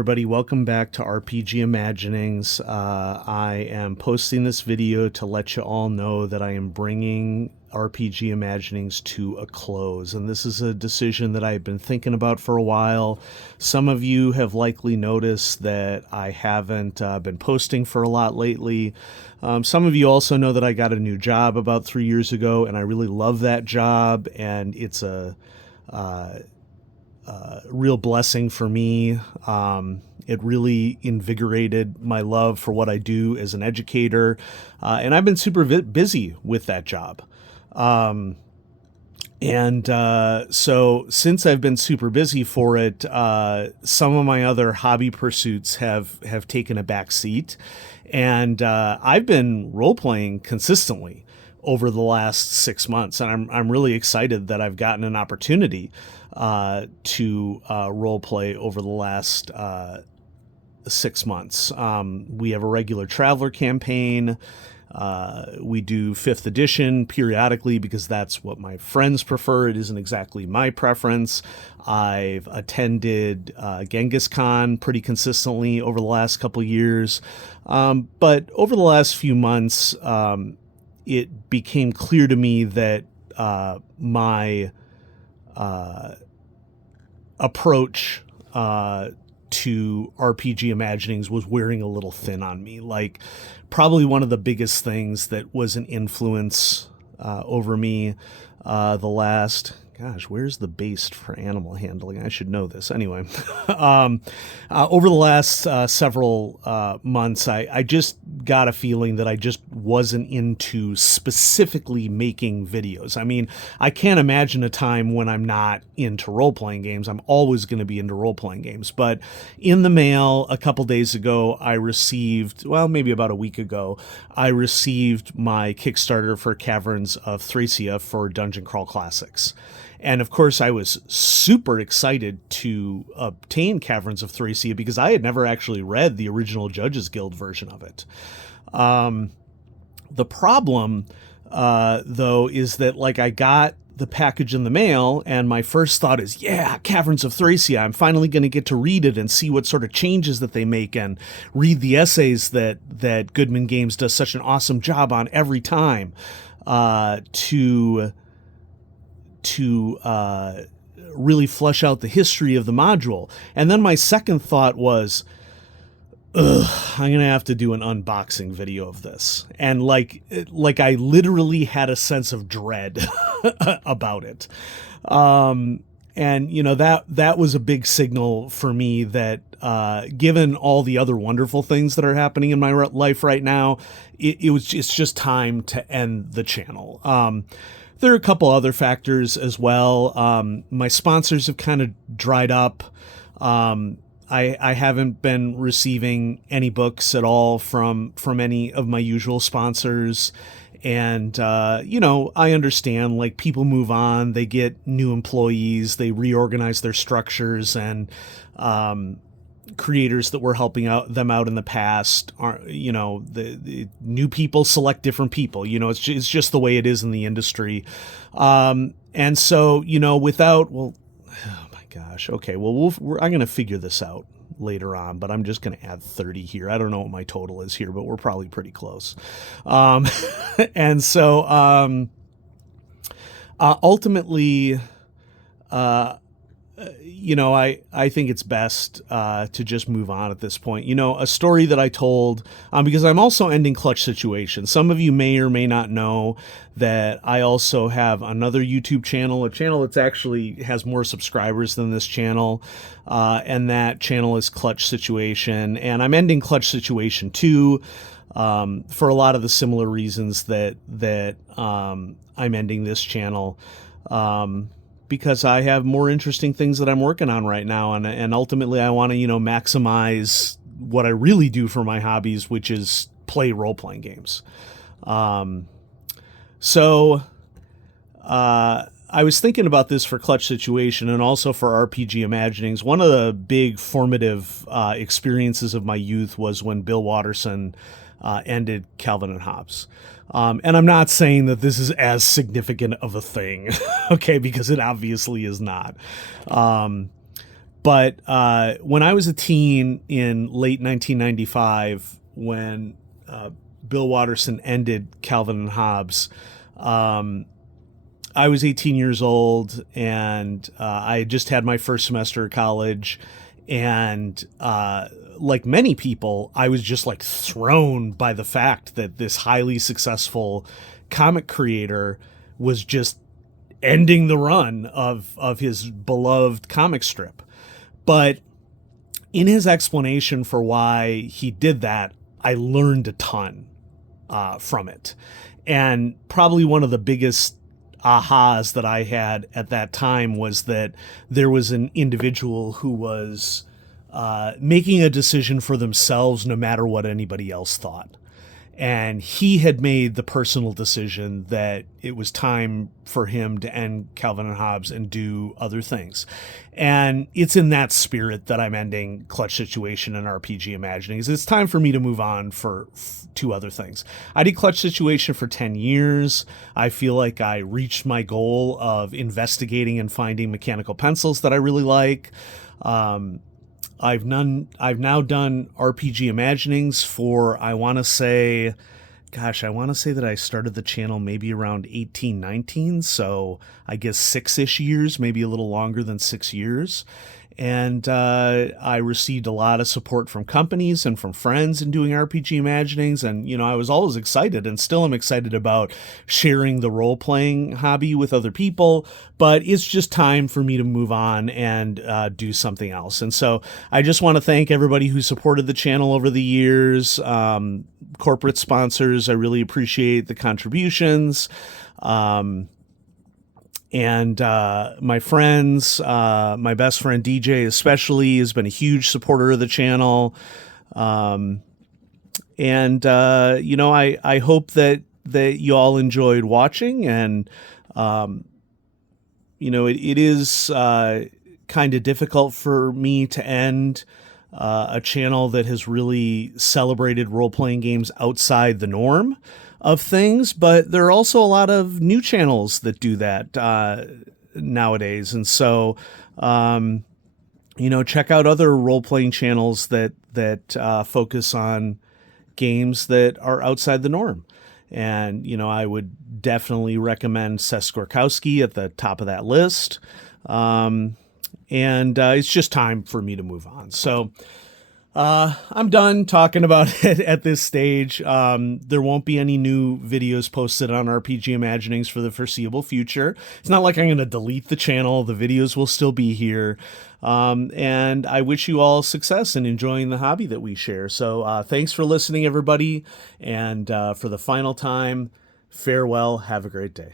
everybody. Welcome back to RPG Imaginings. I am posting this video to let you all know that I am bringing RPG Imaginings to a close. And this is a decision that I've been thinking about for a while. Some of you have likely noticed that I haven't been posting for a lot lately. Some of you also know that I got a new job about 3 years ago, and I really love that job, and it's a real blessing for me. It really invigorated my love for what I do as an educator, and I've been super busy with that job. So since I've been super busy for it, some of my other hobby pursuits have taken a back seat, and I've been role-playing consistently over the last 6 months, and I'm really excited that I've gotten an opportunity to role play over the last 6 months. We have a regular Traveler campaign. We do 5th edition periodically because that's what my friends prefer. It isn't exactly my preference. I've attended Genghis Khan pretty consistently over the last couple years. But over the last few months, it became clear to me that my approach to RPG Imaginings was wearing a little thin on me. Like, probably one of the biggest things that was an influence over me the last... Gosh, where's the base for animal handling? I should know this. Anyway, over the last several months, I just got a feeling that I just wasn't into specifically making videos. I mean, I can't imagine a time when I'm not into role-playing games. I'm always going to be into role-playing games. But in the mail a couple days ago, I received, well, maybe about a week ago, I received my Kickstarter for Caverns of Thracia for Dungeon Crawl Classics. And of course, I was super excited to obtain Caverns of Thracia because I had never actually read the original Judges Guild version of it. The problem, though, is that like I got the package in the mail, and my first thought is, yeah, Caverns of Thracia. I'm finally going to get to read it and see what sort of changes that they make and read the essays that Goodman Games does such an awesome job on every time to really flesh out the history of the module. And then my second thought was, I'm going to have to do an unboxing video of this. And like I literally had a sense of dread about it. And, you know, that was a big signal for me that, given all the other wonderful things that are happening in my life right now, it's just time to end the channel. There are a couple other factors as well. My sponsors have kind of dried up. I haven't been receiving any books at all from any of my usual sponsors. And, you know, I understand, like, people move on, they get new employees, they reorganize their structures, and creators that were helping them out in the past are, you know, the new people select different people. You know, it's just the way it is in the industry. And so, you know, oh my gosh. Okay. Well, I'm going to figure this out later on, but I'm just going to add 30 here. I don't know what my total is here, but we're probably pretty close. And so, ultimately, you know, I think it's best to just move on at this point. You know, a story that I told, because I'm also ending Clutch Situation. Some of you may or may not know that I also have another YouTube channel, a channel that's actually has more subscribers than this channel, and that channel is Clutch Situation. And I'm ending Clutch Situation 2 for a lot of the similar reasons that I'm ending this channel. Because I have more interesting things that I'm working on right now. And ultimately I want to, you know, maximize what I really do for my hobbies, which is play role-playing games. So I was thinking about this for Clutch Situation and also for RPG Imaginings. One of the big formative experiences of my youth was when Bill Watterson ended Calvin and Hobbes. And I'm not saying that this is as significant of a thing, okay, because it obviously is not. But when I was a teen in late 1995, when Bill Watterson ended Calvin and Hobbes, I was 18 years old, and I had just had my first semester of college. And like many people, I was just like thrown by the fact that this highly successful comic creator was just ending the run of his beloved comic strip. But in his explanation for why he did that, I learned a ton from it. And probably one of the biggest ahas that I had at that time was that there was an individual who was making a decision for themselves no matter what anybody else thought. And he had made the personal decision that it was time for him to end Calvin and Hobbes and do other things. And it's in that spirit that I'm ending Clutch Situation and RPG Imaginings. It's time for me to move on to other things. I did Clutch Situation for 10 years. I feel like I reached my goal of investigating and finding mechanical pencils that I really like. I've now done RPG Imaginings for, I want to say that I started the channel maybe around 18, 19. So I guess 6-ish years, maybe a little longer than 6 years. And I received a lot of support from companies and from friends in doing RPG Imaginings. And, you know, I was always excited and still am excited about sharing the role-playing hobby with other people. But it's just time for me to move on and do something else. And so I just want to thank everybody who supported the channel over the years. Corporate sponsors, I really appreciate the contributions. And my friends, my best friend DJ especially has been a huge supporter of the channel. And you know, I hope that you all enjoyed watching. And, you know, it is kind of difficult for me to end a channel that has really celebrated role-playing games outside the norm of things, but there are also a lot of new channels that do that nowadays. And so, you know, check out other role-playing channels that focus on games that are outside the norm. And, you know, I would definitely recommend Seskorkowski at the top of that list. And it's just time for me to move on. So I'm done talking about it at this stage. There won't be any new videos posted on RPG Imaginings for the foreseeable future. It's not like I'm going to delete the channel. The videos will still be here. And I wish you all success in enjoying the hobby that we share. So thanks for listening, everybody. And for the final time, farewell. Have a great day.